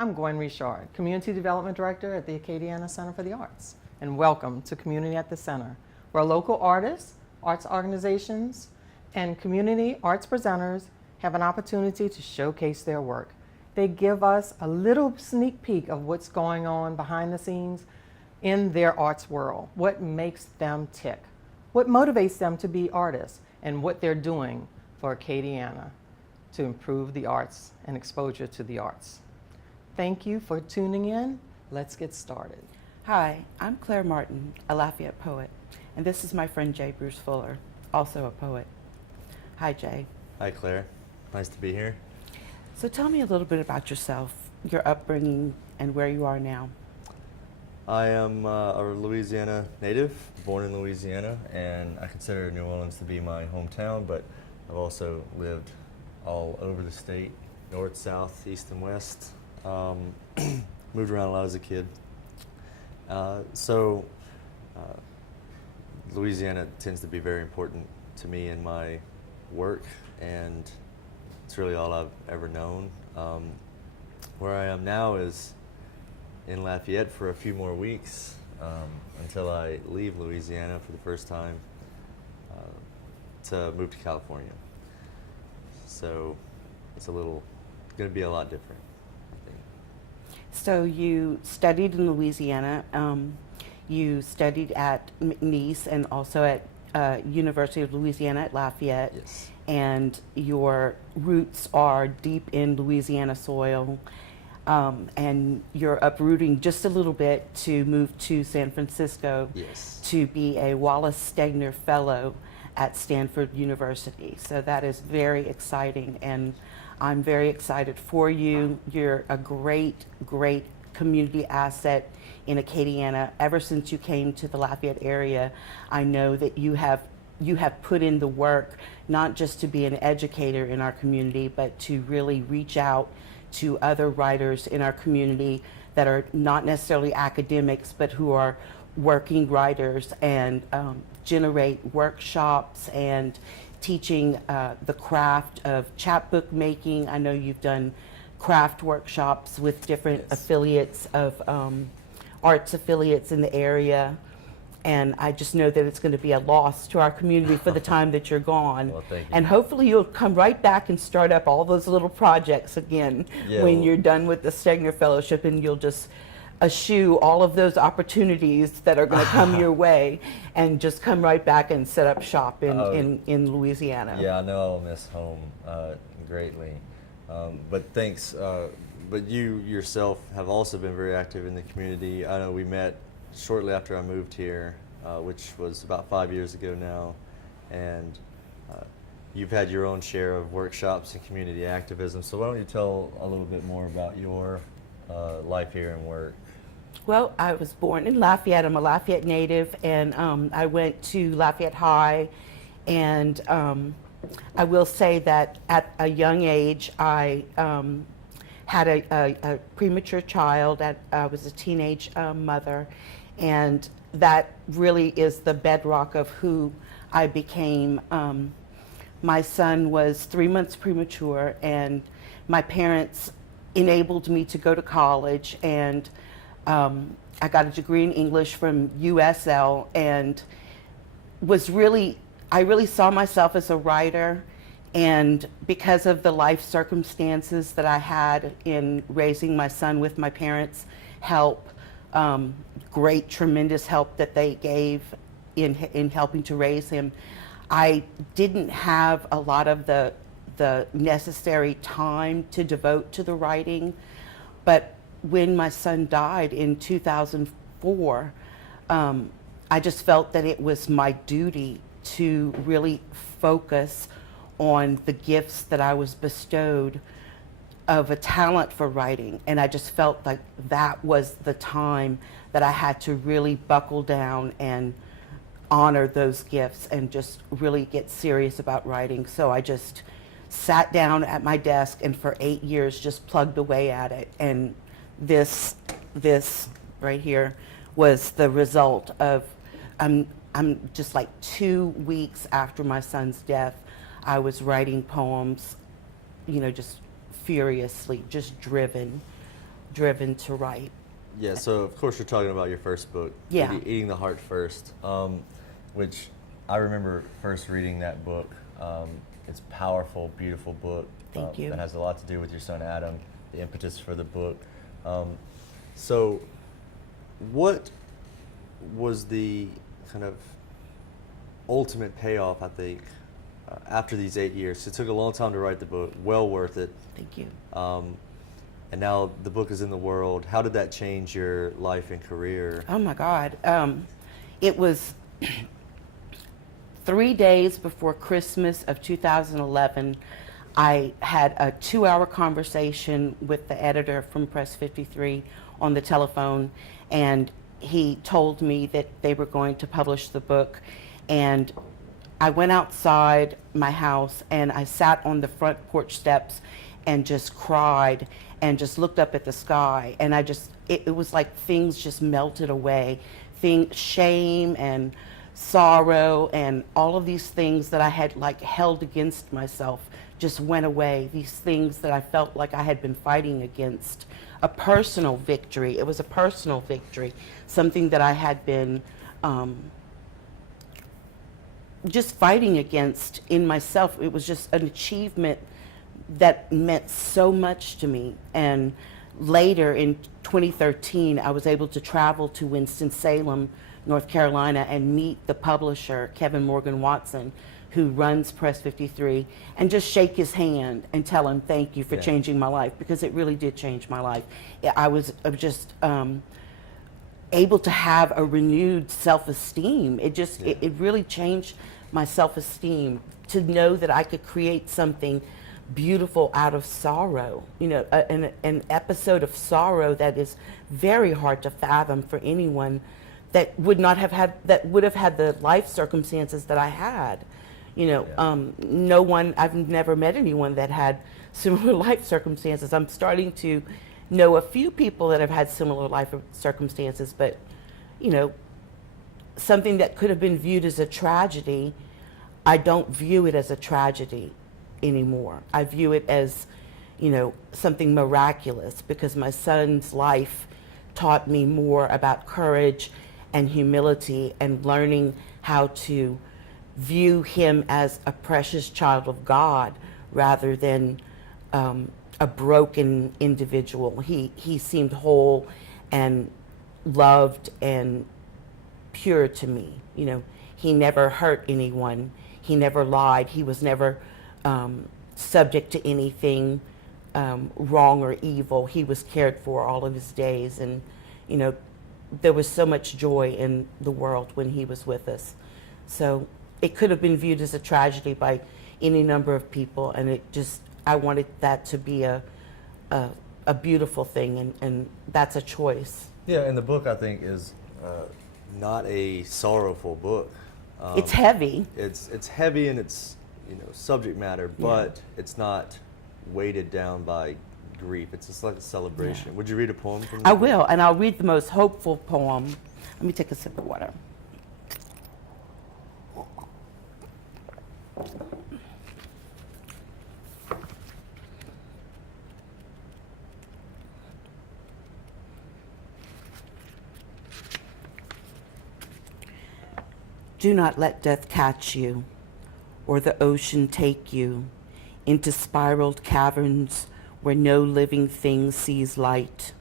I'm Gwen Richard, Community Development Director at the Acadiana Center for the Arts, and welcome to Community at the Center, where local artists, arts organizations, and community arts presenters have an opportunity to showcase their work. They give us a little sneak peek of what's going on behind the scenes in their arts world, what makes them tick, what motivates them to be artists, and what they're doing for Acadiana to improve the arts and exposure to the arts. Thank you for tuning in. Let's get started. Hi, I'm Claire Martin, a Lafayette poet, and this is my friend Jay Bruce Fuller, also a poet. Hi, Jay. Hi, Claire. Nice to be here. So tell me a little bit about yourself, your upbringing, and where you are now. I am a Louisiana native, born in Louisiana, and I consider New Orleans to be my hometown, but I've also lived all over the state, north, south, east, and west. Moved around a lot as a kid. Louisiana tends to be very important to me in my work, and it's really all I've ever known. Where I am now is in Lafayette for a few more weeks until I leave Louisiana for the first time to move to California. So it's going to be a lot different, I think. So you studied in Louisiana. You studied at McNeese and also at University of Louisiana at Lafayette. Yes. And your roots are deep in Louisiana soil. And you're uprooting just a little bit to move to San Francisco. Yes. To be a Wallace Stegner Fellow at Stanford University. So that is very exciting, and I'm very excited for you. You're a great, great community asset in Acadiana. Ever since you came to the Lafayette area, I know that you have put in the work, not just to be an educator in our community, but to really reach out to other writers in our community that are not necessarily academics, but who are working writers, and generate workshops and teaching the craft of chapbook making. I know you've done craft workshops with different Yes. affiliates of arts affiliates in the area. And I just know that it's going to be a loss to our community for the time that you're gone. Well, thank you. And hopefully you'll come right back and start up all those little projects again when you're done with the Stegner Fellowship, and you'll just eschew all of those opportunities that are going to come your way, and just come right back and set up shop in Louisiana. Yeah, I know I'll miss home greatly. But thanks. But you yourself have also been very active in the community. I know we met shortly after I moved here, which was about 5 years ago now, and you've had your own share of workshops and community activism. So why don't you tell a little bit more about your life here and work? Well, I was born in Lafayette. I'm a Lafayette native, and I went to Lafayette High, and I will say that at a young age, I had a premature child. I was a teenage mother, and that really is the bedrock of who I became. My son was 3 months premature, and my parents enabled me to go to college, and I got a degree in English from USL, and I really saw myself as a writer. And because of the life circumstances that I had in raising my son with my parents' help, great, tremendous help that they gave in helping to raise him, I didn't have a lot of the necessary time to devote to the writing. But when my son died in 2004, I just felt that it was my duty to really focus on the gifts that I was bestowed of a talent for writing. And I just felt like that was the time that I had to really buckle down and honor those gifts and just really get serious about writing. So I just sat down at my desk and for 8 years just plugged away at it. And this right here was the result of, I'm just like 2 weeks after my son's death, I was writing poems, just furiously, just driven driven to write. Yeah, so of course you're talking about your first book, Yeah. Eating the Heart First, which I remember first reading that book. It's a powerful, beautiful book. Thank you. That has a lot to do with your son Adam, the impetus for the book. So what was the kind of ultimate payoff, I think, after these 8 years? It took a long time to write the book, well worth it. Thank you. And now the book is in the world. How did that change your life and career? Oh my God. It was 3 days before Christmas of 2011. I had a 2-hour conversation with the editor from Press 53 on the telephone, and he told me that they were going to publish the book. And I went outside my house and I sat on the front porch steps and just cried and just looked up at the sky, and it was like things just melted away. Shame and sorrow and all of these things that I had like held against myself just went away. These things that I felt like I had been fighting against. A personal victory. It was a personal victory. Something that I had been just fighting against in myself. It was just an achievement that meant so much to me. And later in 2013, I was able to travel to Winston-Salem, North Carolina, and meet the publisher, Kevin Morgan Watson, who runs Press 53, and just shake his hand and tell him thank you for changing my life, because it really did change my life. I was just able to have a renewed self-esteem. It really changed my self-esteem to know that I could create something beautiful out of sorrow. You know, an episode of sorrow that is very hard to fathom for anyone that would have had the life circumstances that I had. You know, no one, I've never met anyone that had similar life circumstances. I'm starting to know a few people that have had similar life circumstances, but, you know, something that could have been viewed as a tragedy, I don't view it as a tragedy anymore. I view it as, you know, something miraculous, because my son's life taught me more about courage and humility and learning how to view him as a precious child of God rather than a broken individual. He seemed whole and loved and pure to me. You know, he never hurt anyone. He never lied. He was never subject to anything wrong or evil. He was cared for all of his days, and you know, there was so much joy in the world when he was with us. So it could have been viewed as a tragedy by any number of people, and I wanted that to be a beautiful thing, and that's a choice. Yeah, and the book, I think, is not a sorrowful book. It's heavy. It's heavy in its subject matter, but it's not weighted down by grief. It's just like a celebration. Yeah. Would you read a poem from the I book? will, and I'll read the most hopeful poem. Let me take a sip of water. Do not let death catch you, or the ocean take you into spiraled caverns where no living thing sees light.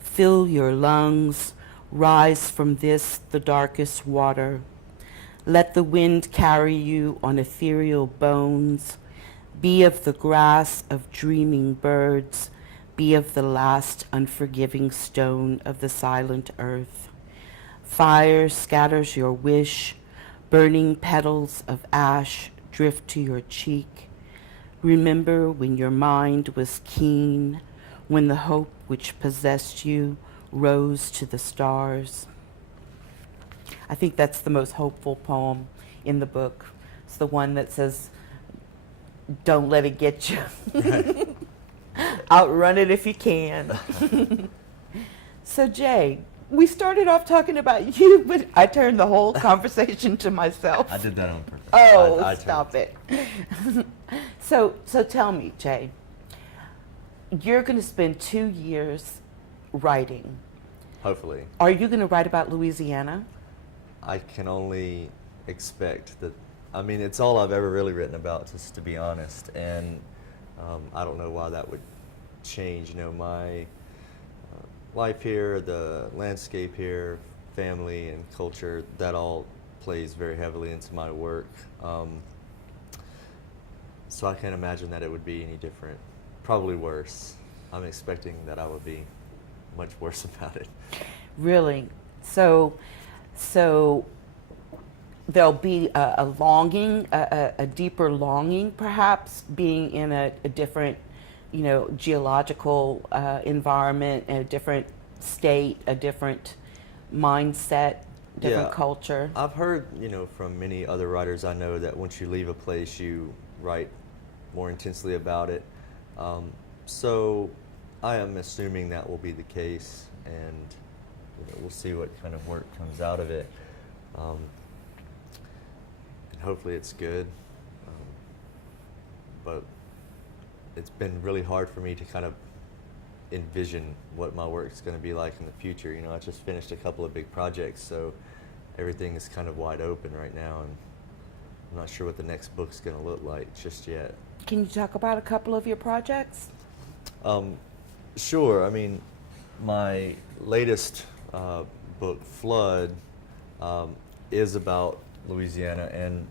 Fill your lungs, rise from this, the darkest water. Let the wind carry you on ethereal bones. Be of the grass of dreaming birds. Be of the last unforgiving stone of the silent earth. Fire scatters your wish. Burning petals of ash drift to your cheek. Remember when your mind was keen, when the hope which possessed you rose to the stars. I think that's the most hopeful poem in the book. It's the one that says, don't let it get you. Right. Outrun it if you can. So Jay, we started off talking about you, but I turned the whole conversation to myself. I did that on purpose. Oh, I stop it. So tell me, Jay, you're going to spend 2 years writing. Hopefully. Are you going to write about Louisiana? I can only expect that. I mean, it's all I've ever really written about, just to be honest. And I don't know why that would change. You know, my life here, the landscape here, family and culture, that all plays very heavily into my work. So I can't imagine that it would be any different. Probably worse. I'm expecting that I would be much worse about it. Really? So there'll be a longing, a deeper longing, perhaps, being in a different, you know, geological environment, a different state, a different mindset, different culture. I've heard, you know, from many other writers I know that once you leave a place, you write more intensely about it. So I am assuming that will be the case, and you know, we'll see what kind of work comes out of it. And hopefully it's good. But it's been really hard for me to kind of envision what my work's going to be like in the future. You know, I just finished a couple of big projects, so everything is kind of wide open right now, and I'm not sure what the next book's going to look like just yet. Can you talk about a couple of your projects? Sure. I mean, my latest book, Flood, is about Louisiana, and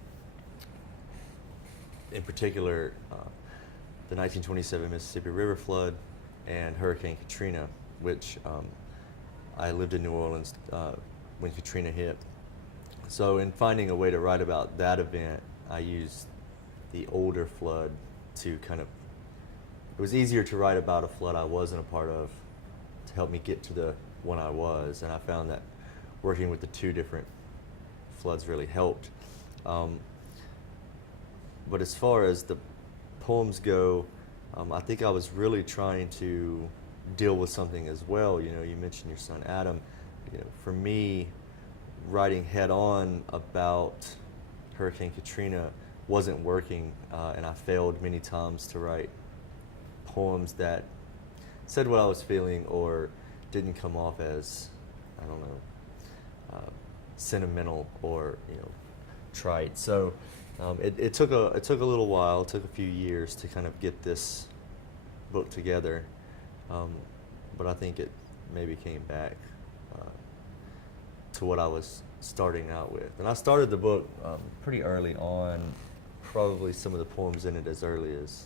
in particular, the 1927 Mississippi River flood and Hurricane Katrina, which I lived in New Orleans when Katrina hit. So in finding a way to write about that event, I used the older flood to kind of, it was easier to write about a flood I wasn't a part of to help me get to the one I was, and I found that working with the two different floods really helped. But as far as the poems go, I think I was really trying to deal with something as well. You know, you mentioned your son Adam. You know, for me, writing head on about Hurricane Katrina wasn't working, and I failed many times to write poems that said what I was feeling or didn't come off as, I don't know, sentimental or, you know, trite. So it took a little while. It took a few years to kind of get this book together, but I think it maybe came back to what I was starting out with. And I started the book pretty early on, probably some of the poems in it as early as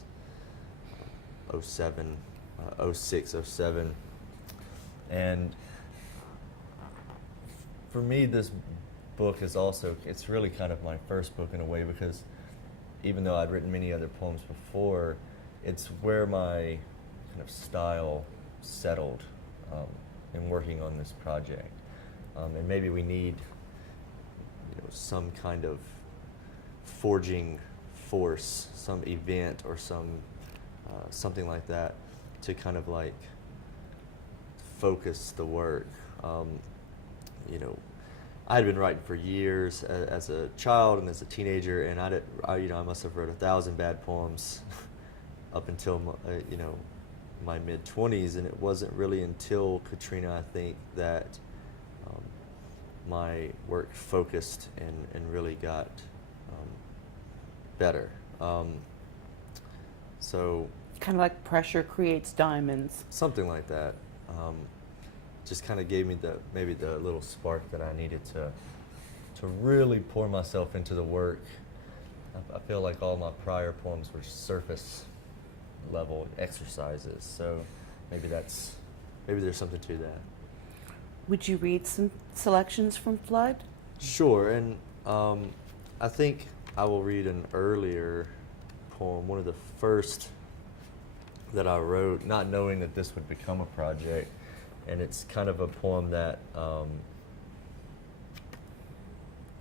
07, 06, 07. And for me, this book is also, it's really kind of my first book in a way, because even though I'd written many other poems before, it's where my kind of style settled in working on this project. And maybe we need, you know, some kind of forging force, some event or something like that to kind of like focus the work. You know, I had been writing for years as a child and as a teenager, and I must have wrote 1,000 bad poems up until you know, my mid-20s, and it wasn't really until Katrina, I think, that my work focused and really got better. So Kind of like pressure creates diamonds. something like that. Just kind of gave me maybe the little spark that I needed to really pour myself into the work. I feel like all my prior poems were surface level exercises, so maybe there's something to that. Would you read some selections from Flood? Sure, and I think I will read an earlier poem, one of the first that I wrote, not knowing that this would become a project. And it's kind of a poem that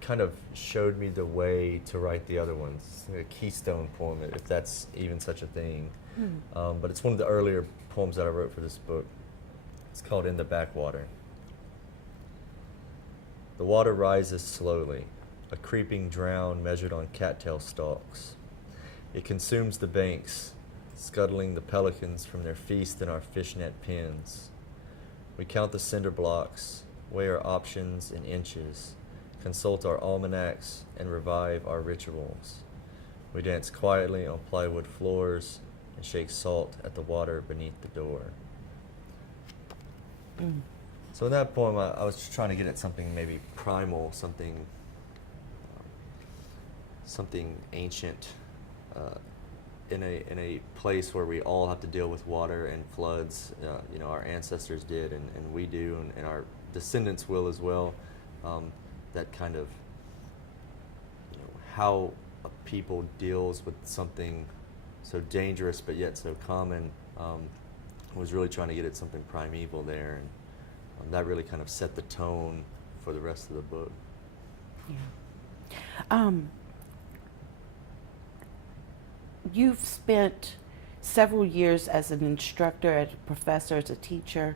kind of showed me the way to write the other ones, a keystone poem, if that's even such a thing. But it's one of the earlier poems that I wrote for this book. It's called In the Backwater. The water rises slowly, a creeping drown measured on cattail stalks. It consumes the banks, scuttling the pelicans from their feast in our fishnet pens. We count the cinder blocks, weigh our options in inches, consult our almanacs, and revive our rituals. We dance quietly on plywood floors and shake salt at the water beneath the door. So in that poem, I was just trying to get at something maybe primal, something ancient, in a place where we all have to deal with water and floods. Our ancestors did, and we do, and our descendants will as well. That kind of, how a people deals with something so dangerous but yet so common. Was really trying to get at something primeval there, and that really kind of set the tone for the rest of the book. Yeah. You've spent several years as an instructor, as a professor, as a teacher.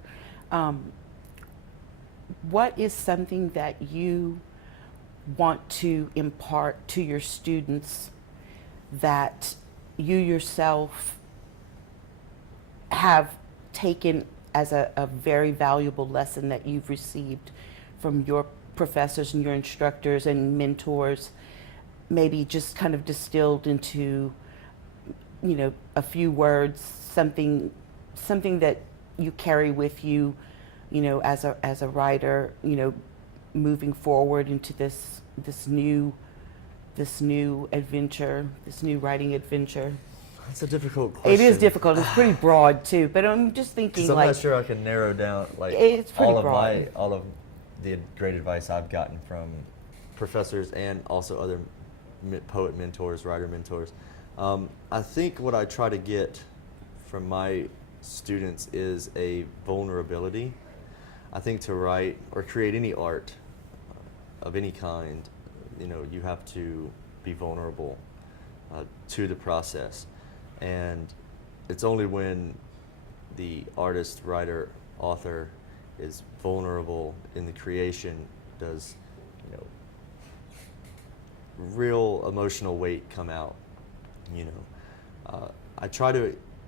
What is something that you want to impart to your students that you yourself have taken as a very valuable lesson that you've received from your professors and your instructors and mentors, maybe just kind of distilled into, a few words, something that you carry with you, as a writer, moving forward into this new adventure, this new writing adventure? That's a difficult question. It is difficult. It's pretty broad too, but I'm just thinking, I'm not sure I can narrow down it's pretty all broad. of the great advice I've gotten from professors and also other poet mentors, writer mentors. I think what I try to get from my students is a vulnerability. I think to write or create any art of any kind, you have to be vulnerable to the process. And it's only when the artist, writer, author is vulnerable in the creation does, real emotional weight come out.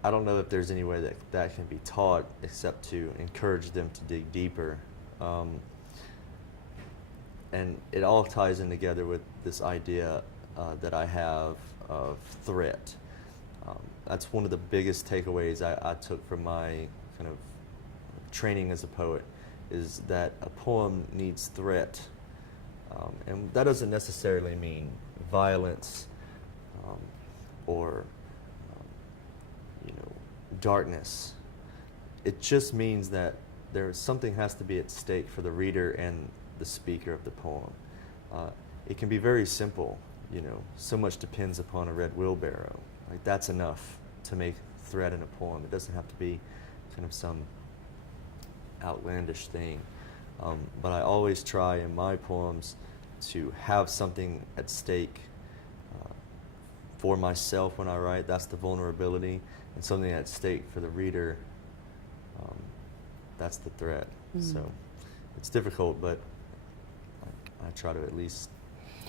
I don't know if there's any way that can be taught except to encourage them to dig deeper. And it all ties in together with this idea that I have of threat. That's one of the biggest takeaways I took from my kind of training as a poet, is that a poem needs threat. And that doesn't necessarily mean violence or darkness. It just means that something has to be at stake for the reader and the speaker of the poem. It can be very simple, so much depends upon a red wheelbarrow. That's enough to make threat in a poem. It doesn't have to be kind of some outlandish thing. But I always try in my poems to have something at stake for myself when I write. That's the vulnerability. And something at stake for the reader, that's the threat. So it's difficult, but I try to at least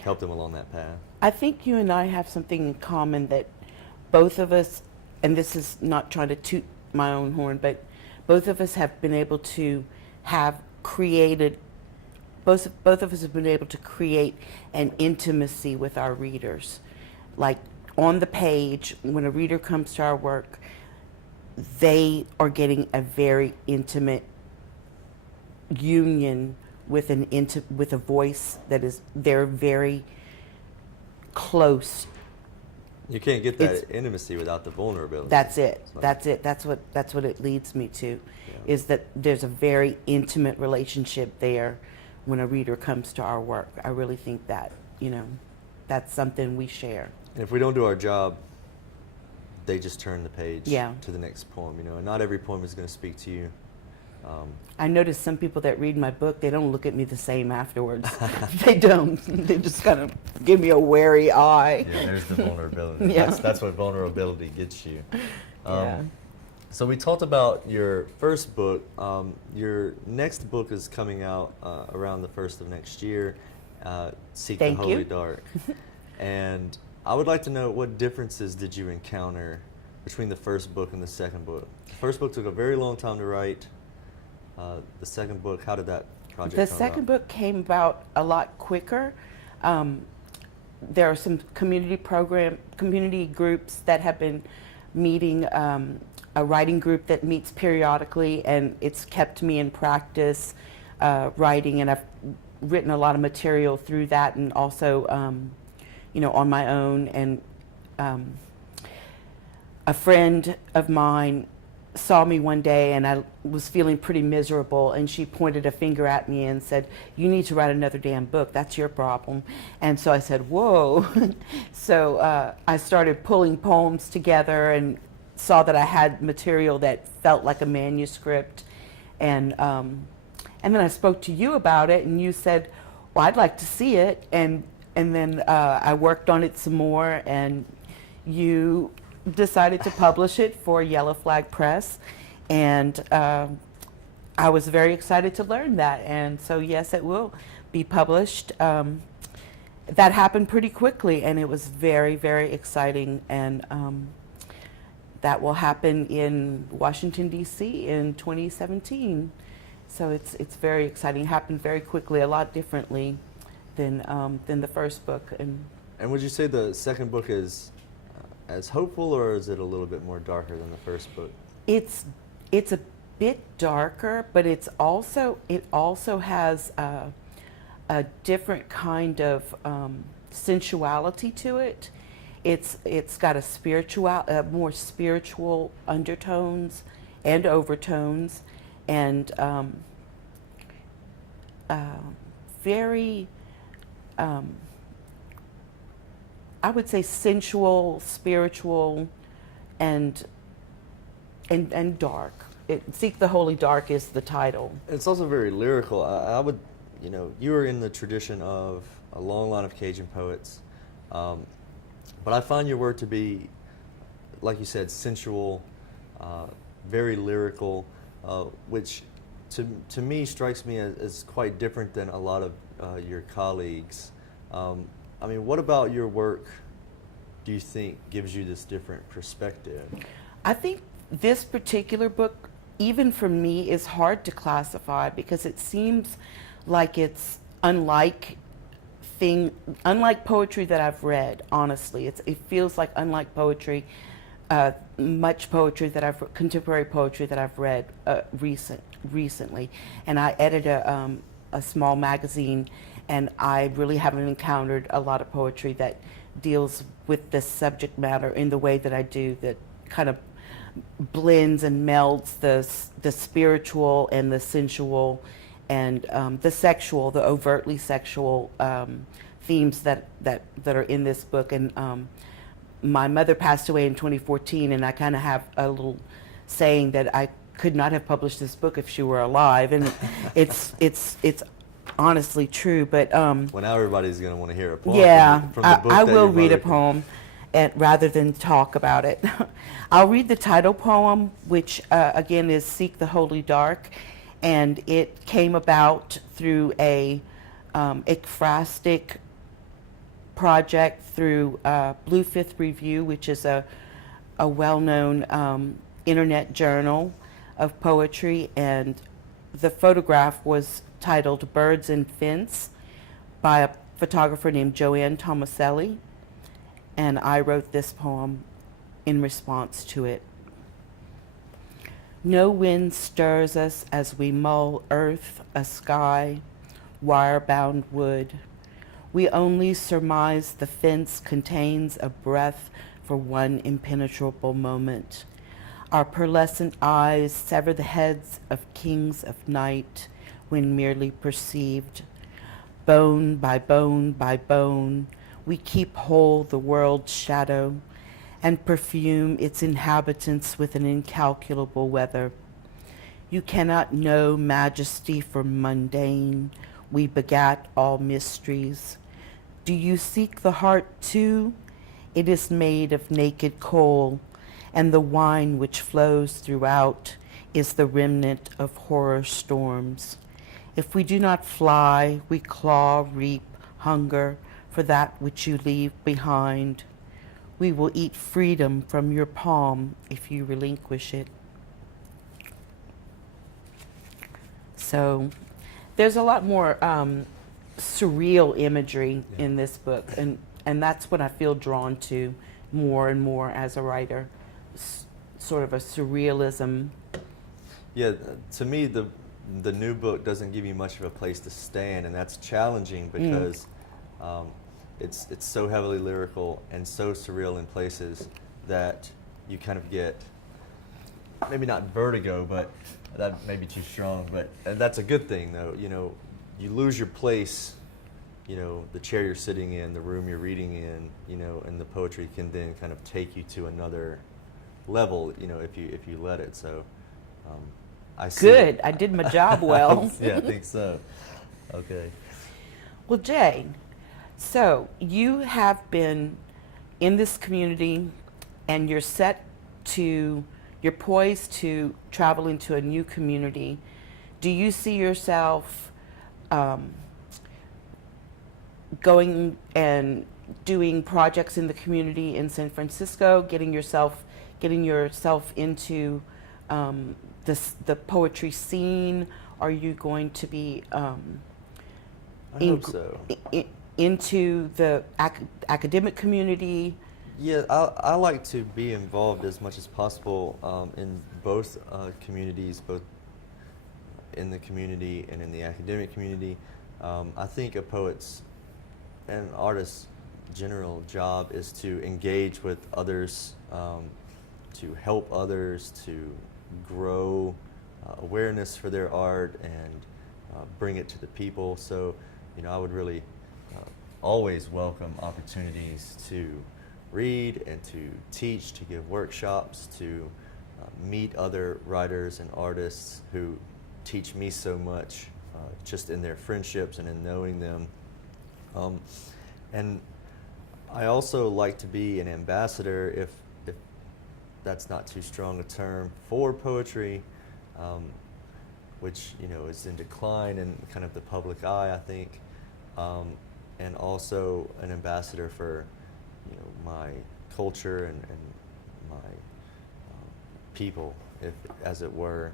help them along that path. I think you and I have something in common, that both of us, and this is not trying to toot my own horn, but both of us have been able to have created, both of us have been able to create an intimacy with our readers. Like on the page, when a reader comes to our work, they are getting a very intimate union with with a voice that is, they're very close. You can't get that intimacy without the vulnerability. That's it. So. That's it. That's what it leads me to, is that there's a very intimate relationship there when a reader comes to our work. I really think that, that's something we share. And if we don't do our job, they just turn the page Yeah. to the next poem. And not every poem is going to speak to you. I notice some people that read my book, they don't look at me the same afterwards. They don't. They just kind of give me a wary eye. Yeah, there's the vulnerability. Yeah. That's what vulnerability gets you. Yeah. So we talked about your first book. Your next book is coming out around the 1st of next year, Seek Thank the Holy you. Dark. And I would like to know, what differences did you encounter between the first book and the second book? The first book took a very long time to write. the second book, how did that project The come second about? book came about a lot quicker. There are some community groups that have been meeting, a writing group that meets periodically, and it's kept me in practice writing, and I've written a lot of material through that, and also, on my own. And a friend of mine saw me one day, and I was feeling pretty miserable, and she pointed a finger at me and said, "You need to write another damn book. That's your problem." And so I said, "Whoa." So I started pulling poems together and saw that I had material that felt like a manuscript. And then I spoke to you about it, and you said, "Well, I'd like to see it." And then I worked on it some more, and you decided to publish it for Yellow Flag Press, and I was very excited to learn that. And so yes, it will be published. That happened pretty quickly, and it was very, very exciting. And that will happen in Washington, D.C. in 2017. So it's very exciting. It happened very quickly, a lot differently than the first book. And would you say the second book is as hopeful, or is it a little bit more darker than the first book? It's a bit darker, but it also has a different kind of sensuality to it. It's got more spiritual undertones and overtones, and very, I would say, sensual, spiritual, and dark. Seek the Holy Dark is the title. It's also very lyrical. I would, you are in the tradition of a long line of Cajun poets, but I find your work to be, like you said, sensual, very lyrical, which to me strikes me as quite different than a lot of your colleagues. What about your work do you think gives you this different perspective? I think this particular book, even for me, is hard to classify because it seems like it's unlike poetry that I've read. Honestly, it feels like unlike poetry, contemporary poetry that I've read recently. And I edit a small magazine, and I really haven't encountered a lot of poetry that deals with this subject matter in the way that I do, that kind of blends and melds the spiritual and the sensual and the sexual, the overtly sexual themes that are in this book. And my mother passed away in 2014, and I kind of have a little saying that I could not have published this book if she were alive, and it's honestly true. But well, now everybody's going to want to hear a poem. Yeah, from the book I that will your read a mother- poem, rather than talk about it. I'll read the title poem, which again is "Seek the Holy Dark," and it came about through a ekphrastic project through Blue Fifth Review, which is a well-known internet journal of poetry, and the photograph was titled "Birds and Fence" by a photographer named Joanne Tomaselli, and I wrote this poem in response to it. No wind stirs us as we mull earth, a sky, wire-bound wood. We only surmise the fence contains a breath for one impenetrable moment. Our pearlescent eyes sever the heads of kings of night when merely perceived. Bone by bone by bone, we keep whole the world's shadow and perfume its inhabitants with an incalculable weather. You cannot know majesty from mundane. We begat all mysteries. Do you seek the heart too? It is made of naked coal, and the wine which flows throughout is the remnant of horror storms. If we do not fly, we claw, reap, hunger for that which you leave behind. We will eat freedom from your palm if you relinquish it. So there's a lot more surreal imagery in this book, and that's what I feel drawn to more and more as a writer, sort of a surrealism. Yeah, to me, the new book doesn't give you much of a place to stand, and that's challenging because it's so heavily lyrical and so surreal in places that you kind of get, maybe not vertigo, but that may be too strong, but that's a good thing, though. You know, you lose your place, you know, the chair you're sitting in, the room you're reading in, you know, and the poetry can then kind of take you to another level, you know, if you let it. So I see Good. I did my job well. Yeah, I think so. Okay. Well, Jay, so you have been in this community and you're poised to travel into a new community. Do you see yourself going and doing projects in the community in San Francisco, getting yourself into the poetry scene? Are you going to be I hope so. into the academic community? Yeah, I like to be involved as much as possible in both communities, both in the community and in the academic community. I think a poet's and artist's general job is to engage with others, to help others, to grow awareness for their art and bring it to the people. So, you know, I would really always welcome opportunities to read and to teach, to give workshops, to meet other writers and artists who teach me so much just in their friendships and in knowing them. And I also like to be an ambassador, if that's not too strong a term, for poetry, which, you know, is in decline in kind of the public eye, I think, and also an ambassador for, you know, my culture and my people, as it were.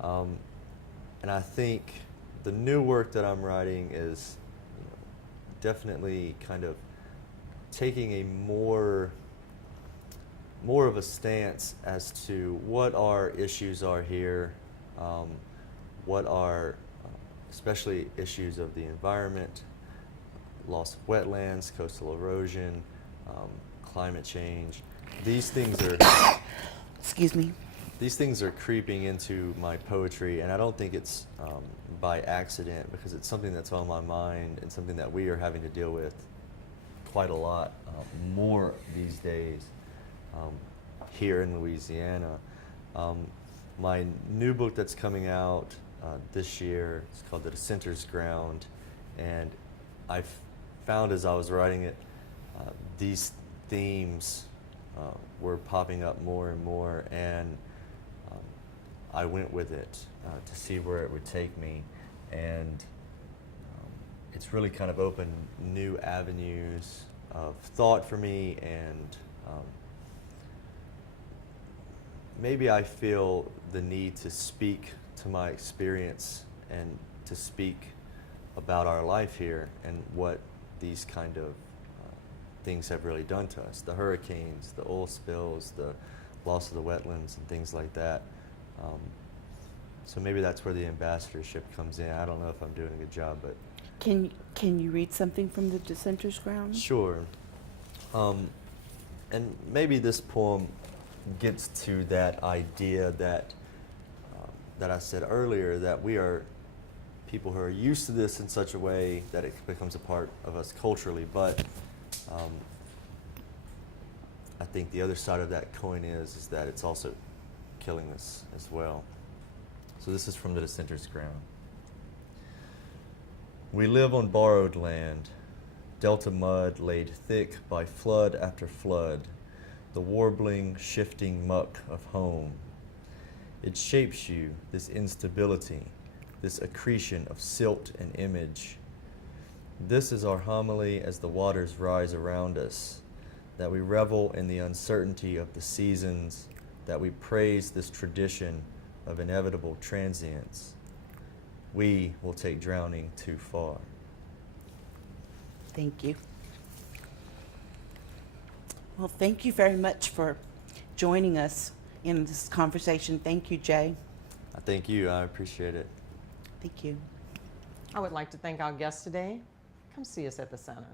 And I think the new work that I'm writing is, you know, definitely kind of taking a more of a stance as to what our issues are here, what are especially issues of the environment, loss of wetlands, coastal erosion, climate change. These things are Excuse me. These things are creeping into my poetry, and I don't think it's by accident, because it's something that's on my mind and something that we are having to deal with quite a lot more these days here in Louisiana. My new book that's coming out this year is called The Dissenter's Ground, and I found as I was writing it, these themes were popping up more and more, and I went with it to see where it would take me, and it's really kind of opened new avenues of thought for me, and maybe I feel the need to speak to my experience and to speak about our life here and what these kind of things have really done to us. The hurricanes, the oil spills, the loss of the wetlands and things like that. So maybe that's where the ambassadorship comes in. I don't know if I'm doing a good job, but... Can you read something from The Dissenter's Ground? Sure. And maybe this poem gets to that idea that that I said earlier, that we are people who are used to this in such a way that it becomes a part of us culturally, but I think the other side of that coin is that it's also killing us as well. So this is from The Dissenter's Ground. We live on borrowed land, delta mud laid thick by flood after flood, the warbling, shifting muck of home. It shapes you, this instability, this accretion of silt and image. This is our homily as the waters rise around us, that we revel in the uncertainty of the seasons, that we praise this tradition of inevitable transience. we will take drowning too far. Thank you. Well, thank you very much for joining us in this conversation. Thank you, Jay. I thank you. I appreciate it. Thank you. I would like to thank our guests today. Come see us at the center.